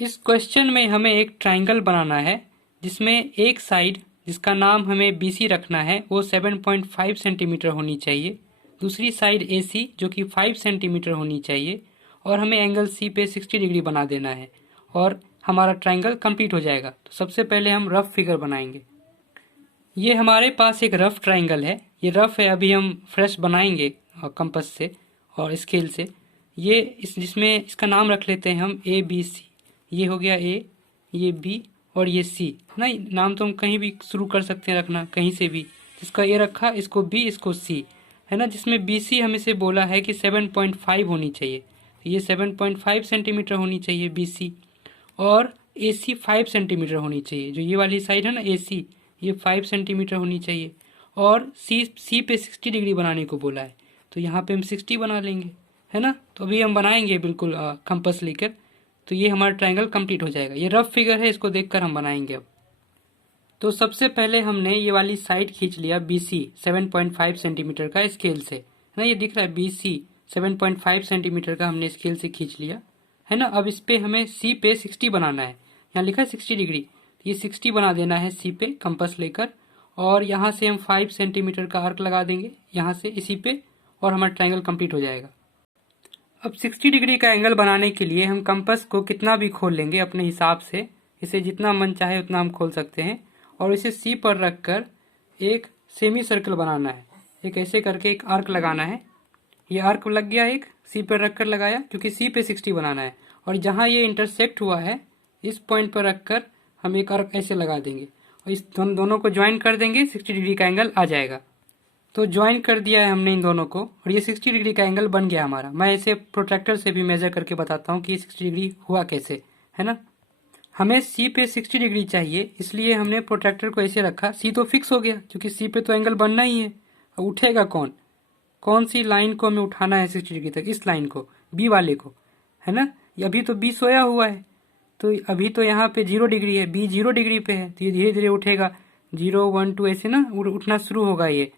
इस क्वेश्चन में हमें एक ट्राइंगल बनाना है जिसमें एक साइड जिसका नाम हमें BC रखना है वो 7.5 सेंटीमीटर होनी चाहिए, दूसरी साइड AC जो कि 5 सेंटीमीटर होनी चाहिए और हमें एंगल C पे 60 डिग्री बना देना है और हमारा ट्राइंगल कंप्लीट हो जाएगा। तो सबसे पहले हम रफ फिगर बनाएंगे। ये हमारे पास एक रफ ट्राइंगल है, ये रफ है, अभी हम फ्रेश बनाएंगे कंपास से और स्केल से। ये जिसमें इसका नाम रख लेते हैं हम ABC। ये हो गया A, ये B और ये C। नहीं, नाम तो हम कहीं भी शुरू कर सकते हैं रखना, कहीं से भी। जिसका A रखा इसको B, इसको C, है ना। जिसमें BC हमें से बोला है कि 7.5 होनी चाहिए, तो ये 7.5 सेंटीमीटर होनी चाहिए BC और AC 5 सेंटीमीटर होनी चाहिए। जो ये वाली साइड है ना AC, ये 5 सेंटीमीटर होनी चाहिए और C पे 60 डिग्री बनाने को बोला है, तो यहाँ पे हम 60 बना लेंगे, है ना। तो अभी हम बनाएंगे बिल्कुल कंपास लेकर, तो ये हमारा ट्रायंगल कंप्लीट हो जाएगा। ये रफ फिगर है, इसको देखकर हम बनाएंगे अब। तो सबसे पहले हमने ये वाली साइड खींच लिया BC 7.5 सेंटीमीटर का स्केल से, है ना। ये दिख रहा है BC 7.5 सेंटीमीटर का हमने स्केल से खींच लिया, है ना। अब इस पे हमें C पे 60 बनाना है, यहाँ लिखा है 60 डिग्री, ये 60 बना देना है C पे कंपास लेकर और यहाँ से हम 5 सेंटीमीटर का आर्क लगा देंगे यहाँ से इसी पे और हमारा ट्रायंगल कंप्लीट हो जाएगा। अब 60 डिग्री का एंगल बनाने के लिए हम कंपास को कितना भी खोल लेंगे अपने हिसाब से, इसे जितना मन चाहे उतना हम खोल सकते हैं और इसे C पर रखकर एक सेमी सर्कल बनाना है। एक ऐसे करके एक आर्क लगाना है, ये आर्क लग गया, एक C पर रखकर लगाया क्योंकि C पे 60 बनाना है और जहाँ ये इंटरसेक्ट हुआ है इस पॉइंट पर रखकर हम एक आर्क ऐसे लगा देंगे और इस दोनों को ज्वाइन कर देंगे, 60 डिग्री का एंगल आ जाएगा। तो ज्वाइन कर दिया है हमने इन दोनों को और ये 60 डिग्री का एंगल बन गया हमारा। मैं इसे प्रोट्रैक्टर से भी मेजर करके बताता हूँ कि ये 60 डिग्री हुआ कैसे, है ना। हमें C पे 60 डिग्री चाहिए, इसलिए हमने प्रोट्रैक्टर को ऐसे रखा। C तो फिक्स हो गया क्योंकि C पे तो एंगल बनना ही है। अब उठेगा कौन सी लाइन को हमें उठाना है 60 डिग्री तक, इस लाइन को, B वाले को, है ना। अभी तो B सोया हुआ है, तो अभी तो यहाँ पे 0 डिग्री है, B 0 डिग्री पे है, तो ये धीरे धीरे उठेगा, 0 1 2 ऐसे ना उठना शुरू होगा। ये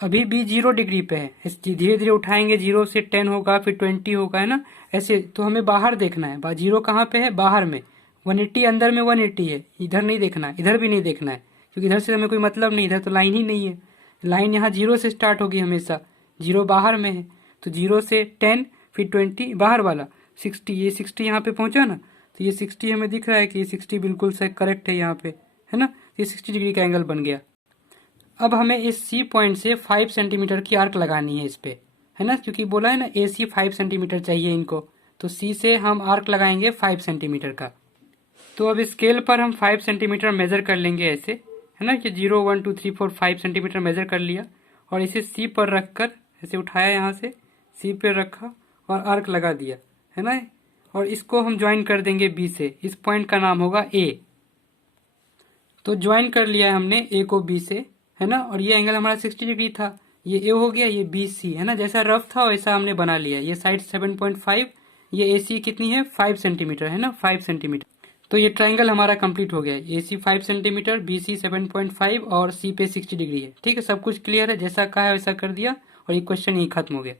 अभी B 0 डिग्री पे है, धीरे धीरे उठाएंगे, 0 से 10 होगा, फिर 20 होगा, है ना, ऐसे। तो हमें बाहर देखना है, 0 कहाँ पे है, बाहर में, 180 अंदर में 180 है, इधर नहीं देखना है, इधर भी नहीं देखना है क्योंकि इधर से हमें कोई मतलब नहीं, इधर तो लाइन ही नहीं है। लाइन यहाँ 0 से स्टार्ट होगी हमेशा, 0 बाहर में है, तो 0 से 10 फिर 20 बाहर वाला 60, ये 60 यहाँ पे पहुंचा ना, तो ये 60 हमें दिख रहा है कि ये 60 बिल्कुल से करेक्ट है यहाँ पे, है ना। ये 60 डिग्री का एंगल बन गया। अब हमें इस C पॉइंट से 5 सेंटीमीटर की आर्क लगानी है इस पे, है ना, क्योंकि बोला है ना AC 5 सेंटीमीटर चाहिए इनको, तो C से हम आर्क लगाएंगे 5 सेंटीमीटर का। तो अब स्केल पर हम 5 सेंटीमीटर मेजर कर लेंगे ऐसे, है ना, कि 0 1 2 3 4 5 सेंटीमीटर मेजर कर लिया और इसे C पर रखकर ऐसे उठाया, यहाँ से C पे रखा और आर्क लगा दिया, है ना। और इसको हम ज्वाइन कर देंगे B से, इस पॉइंट का नाम होगा A। तो ज्वाइन कर लिया है हमने A को B से, है ना, और ये एंगल हमारा 60 डिग्री था, ये A हो गया, ये BC, है ना। जैसा रफ था वैसा हमने बना लिया। ये साइड 7.5, ये AC कितनी है, 5 सेंटीमीटर, है ना, 5 सेंटीमीटर। तो ये ट्राइंगल हमारा कंप्लीट हो गया। AC 5 सेंटीमीटर, BC 7.5 और C पे 60 डिग्री है। ठीक है, सब कुछ क्लियर है, जैसा कहा है वैसा कर दिया और ये क्वेश्चन यही खत्म हो गया।